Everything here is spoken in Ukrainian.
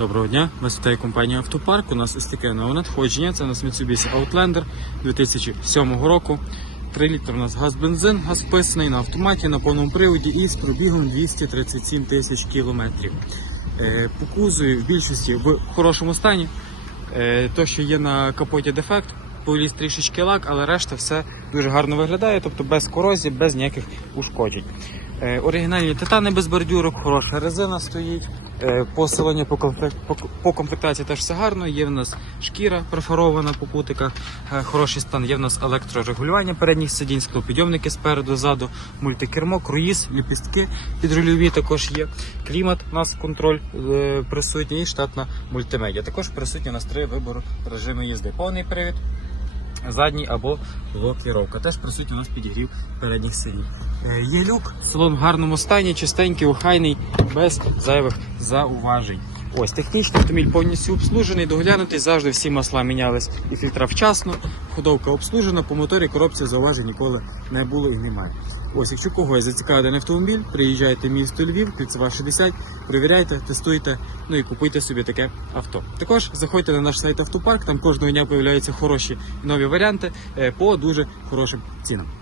Доброго дня, вас вітає компанія Автопарк. У нас ось таке нове надходження. Це у нас Mitsubishi Outlander 2007 року. 3 літр у нас газ-бензин, газ вписаний на автоматі на повному приводі і з пробігом 237 тисяч кілометрів. Е, По кузові в більшості в хорошому стані. Е, То, що є на капоті дефект, поліз трішечки лак, але решта все дуже гарно виглядає, тобто без корозії, без ніяких ушкоджень. Е, Оригінальні титани без бордюрок, хороша резина стоїть. Е, Посилення по, комплект, по, по комплектації теж все гарно. Є в нас шкіра перфорована по кутиках, е, хороший стан. Є в нас електрорегулювання передніх сидінь, склопідйомники спереду, ззаду, мультикермо, круїз, ліпістки підрульові також є. Клімат у нас контроль присутній і штатна мультимедіа. Також присутні у нас три вибори режими їзди. Повний привід, задній або блокіровка. Теж присутній у нас підігрів передніх сидінь. Е, Є люк, салон в гарному стані, чистенький, охайний, без зайвих зауважень. Ось технічний автомобіль повністю обслужений, доглянутий, завжди всі масла мінялись і фільтра вчасно. Ходовка обслужена, по моторі коробці зауважень ніколи не було і немає. Ось, якщо когось зацікавить даний автомобіль, приїжджайте в місто Львів, Кільцева 60, перевіряйте, тестуйте, ну і купуйте собі таке авто. Також заходьте на наш сайт Автопарк, там кожного дня появляються хороші нові варіанти е, по дуже хорошим цінам.